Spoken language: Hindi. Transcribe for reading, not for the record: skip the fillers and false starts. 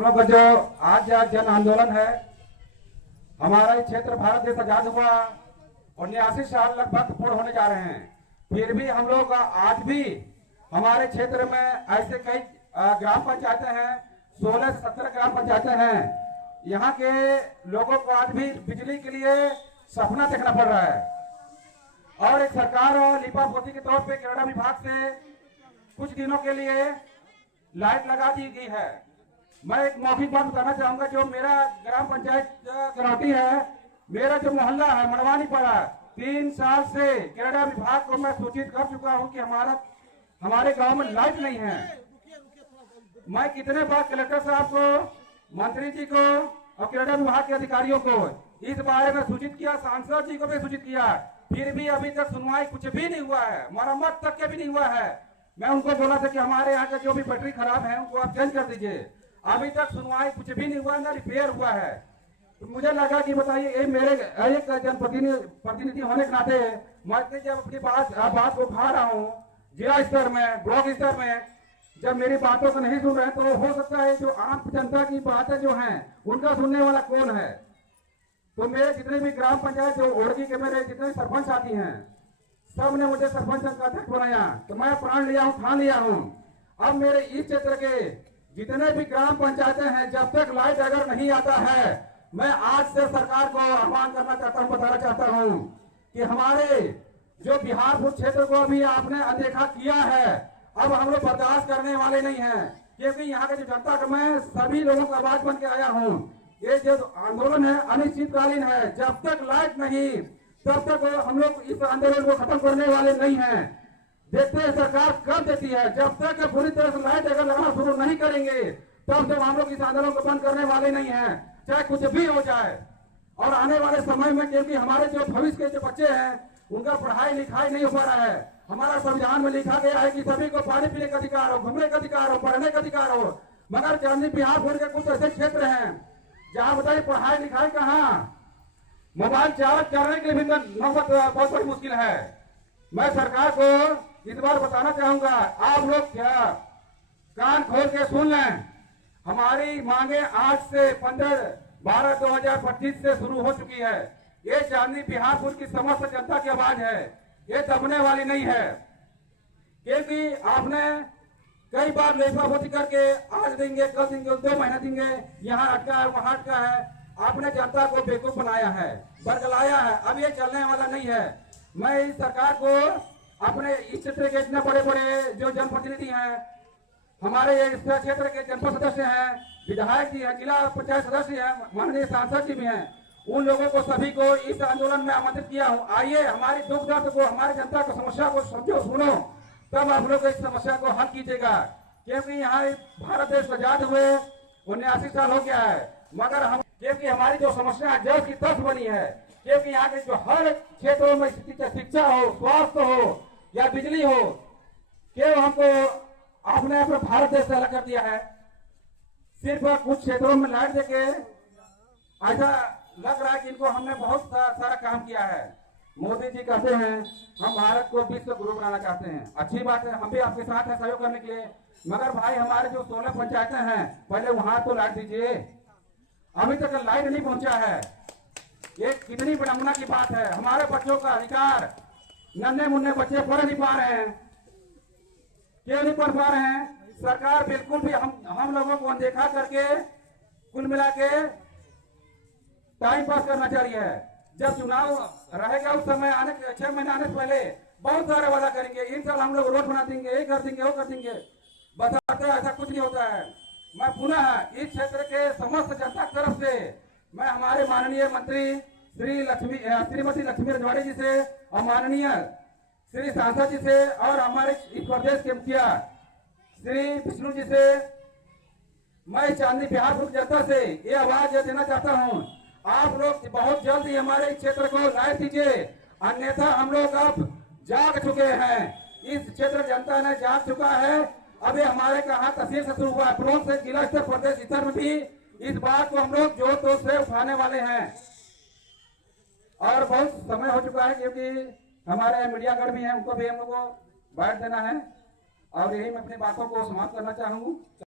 हम लोग का जो आज जन आंदोलन है, हमारा ये क्षेत्र भारत देश आजाद हुआ और 89 साल लगभग पूर्ण होने जा रहे हैं। फिर भी हम लोग आज भी हमारे क्षेत्र में ऐसे कई ग्राम पंचायतें हैं, 16 से 17 ग्राम पंचायतें हैं। यहाँ के लोगों को आज भी बिजली के लिए सपना देखना पड़ रहा है और एक सरकार लिपापोती के तौर पे क्रीड़ा विभाग से कुछ दिनों के लिए लाइट लगा दी गई है। मैं एक मौखिक बात बताना चाहूंगा, जो मेरा ग्राम पंचायत करौटी है, मेरा जो मोहल्ला है मड़वानी पड़ा, 3 साल से क्रीड़ा विभाग को मैं सूचित कर चुका हूं कि हमारे गांव में लाइट नहीं है। मैं कितने बार कलेक्टर साहब को, मंत्री जी को और क्रीड़ा विभाग के अधिकारियों को इस बारे में सूचित किया, सांसद जी को भी सूचित किया, फिर भी अभी तक सुनवाई कुछ भी नहीं हुआ है, मरम्मत तक के भी नहीं हुआ है। मैं उनको बोला था कि हमारे यहाँ का जो भी बैटरी खराब है उनको आप चेंज कर दीजिए, अभी तक सुनवाई कुछ भी नहीं हुआ, ना रिपेयर हुआ है। तो मुझे लगा कि बताइए, ये मेरे एक जनप्रतिनिधि होने के नाते मैं जब अपनी बात को उठा रहा हूँ जिला स्तर में, ब्लॉक स्तर में, जब मेरी बातों को नहीं सुन रहे हैं तो हो सकता है जो आम जनता की बातें जो हैं उनका सुनने वाला कौन है। तो मेरे जितने भी ग्राम पंचायत जो ओढ़गी के मेरे जितने सरपंच साथी हैं, सब ने मुझे सरपंच का अध्यक्ष बनाया, तो मैं प्रण लिया हूँ, ठान लिया हूँ। अब मेरे इस क्षेत्र के जितने भी ग्राम पंचायतें हैं, जब तक लाइट अगर नहीं आता है, मैं आज से सरकार को आह्वान करना चाहता हूँ, बताना चाहता हूँ कि हमारे जो बिहारपुर क्षेत्र को अभी आपने अनदेखा किया है, अब हम लोग बर्दाश्त करने वाले नहीं हैं। क्योंकि यहाँ के जो जनता का, मैं सभी लोगों का आवाज बन के आया हूँ। ये जो आंदोलन है अनिश्चितकालीन है, जब तक लाइट नहीं तब तक हम लोग इस आंदोलन को खत्म करने वाले नहीं हैं। देखते हैं सरकार कब देती है, जब तक पूरी तरह से लाइट अगर लगाना शुरू नहीं करेंगे तब तक हम लोग इस आंदोलन को बंद करने वाले नहीं हैं, चाहे कुछ भी हो जाए। और आने वाले समय में, क्योंकि हमारे जो भविष्य के जो बच्चे हैं उनका पढ़ाई लिखाई नहीं हो पा रहा है। हमारा संविधान में लिखा गया है कि सभी को पानी पीने का अधिकार हो, घूमने का अधिकार हो, पढ़ने का अधिकार हो, मगर चांदी बिहारपुर के कुछ ऐसे क्षेत्र हैं जहाँ बताइए पढ़ाई लिखाई कहाँ, मोबाइल चार्ज करने के लिए भी नौबत बहुत बड़ी मुश्किल है। मैं सरकार को इस बार बताना चाहूंगा, आप लोग क्या कान खोल के सुन लें। हमारी मांगे आज से 15/12/2025 से शुरू हो चुकी है। ये चांदी बिहारपुर की समस्त जनता की आवाज है, ये दबने वाली नहीं है। क्योंकि आपने कई बार लेखापोती करके आज देंगे, कल देंगे, 2 महीना देंगे, यहाँ अटका है, वहां अटका है, आपने जनता को बेवकूफ बनाया है, बरगलाया है। अब ये चलने वाला नहीं है। मैं इस सरकार को, अपने इस क्षेत्र के इतने बड़े बड़े जो जनप्रतिनिधि हैं, हमारे इस क्षेत्र के जनपद सदस्य हैं, विधायक जी हैं, जिला पंचायत सदस्य हैं, माननीय सांसद जी भी हैं, उन लोगों को सभी को इस आंदोलन में आमंत्रित किया हूँ। आइए, हमारी दुख दर्द को, हमारी जनता को, समस्या को समझो, सुनो, तब आप लोग इस समस्या को हल कीजिएगा। क्योंकि यहाँ भारत देश आजाद हुए 79 साल हो गया है, मगर हम, क्योंकि हमारी जो समस्या जल की तर्स बनी है, क्योंकि यहाँ के जो हर क्षेत्रों में शिक्षा हो, स्वास्थ्य हो या बिजली हो, क्यों हमको आपने अपने भारत देश से अलग कर दिया है। सिर्फ कुछ क्षेत्रों में लाइट देके ऐसा लग रहा है कि इनको हमने बहुत सारा काम किया है। मोदी जी कहते हैं हम भारत को विश्व गुरु बनाना चाहते हैं, अच्छी बात है, हम भी आपके साथ हैं सहयोग करने के लिए, मगर भाई हमारे जो 16 पंचायतें हैं, पहले वहां तो लाइट दीजिए। अभी तक लाइट नहीं पहुंचा है, ये कितनी विडंबना की बात है। हमारे बच्चों का अधिकार, नन्हे मुन्ने बच्चे पढ़ नहीं पा रहे हैं। क्यों नहीं पढ़ पा रहे हैं? सरकार बिल्कुल भी हम लोगों को अनदेखा करके कुल मिला के टाइम पास करना चाहिए। जब चुनाव रहेगा उस समय आने 6 महीने आने से पहले बहुत सारे वादा करेंगे, इन साल हम लोग रोड बना देंगे, ये कर देंगे, वो कर देंगे, बताते ऐसा कुछ नहीं होता है। मैं पुनः इस क्षेत्र के समस्त जनता की तरफ से मैं हमारे माननीय मंत्री श्रीमती लक्ष्मी रजवाड़ी जी से और माननीय श्री सांसद जी से और हमारे इस प्रदेश के मुखिया श्री विष्णु जी से मैं चांदी बिहारपुर जनता से ये आवाज देना चाहता हूँ, आप लोग बहुत जल्द ही हमारे क्षेत्र को लाइट दीजिए, अन्यथा हम लोग अब जाग चुके हैं। इस क्षेत्र जनता ने जाग चुका है। अभी हमारे कहा तहसील से शुरू हुआ, ब्लॉक से जिला स्तर, प्रदेश स्तर में भी इस बात को हम लोग जोर तोर से उठाने वाले हैं। और बहुत समय हो चुका है, क्योंकि हमारे मीडियागढ़ भी हैं, उनको भी हम लोग को बैठ देना है। और यही मैं अपनी बातों को समाप्त करना चाहूंगा।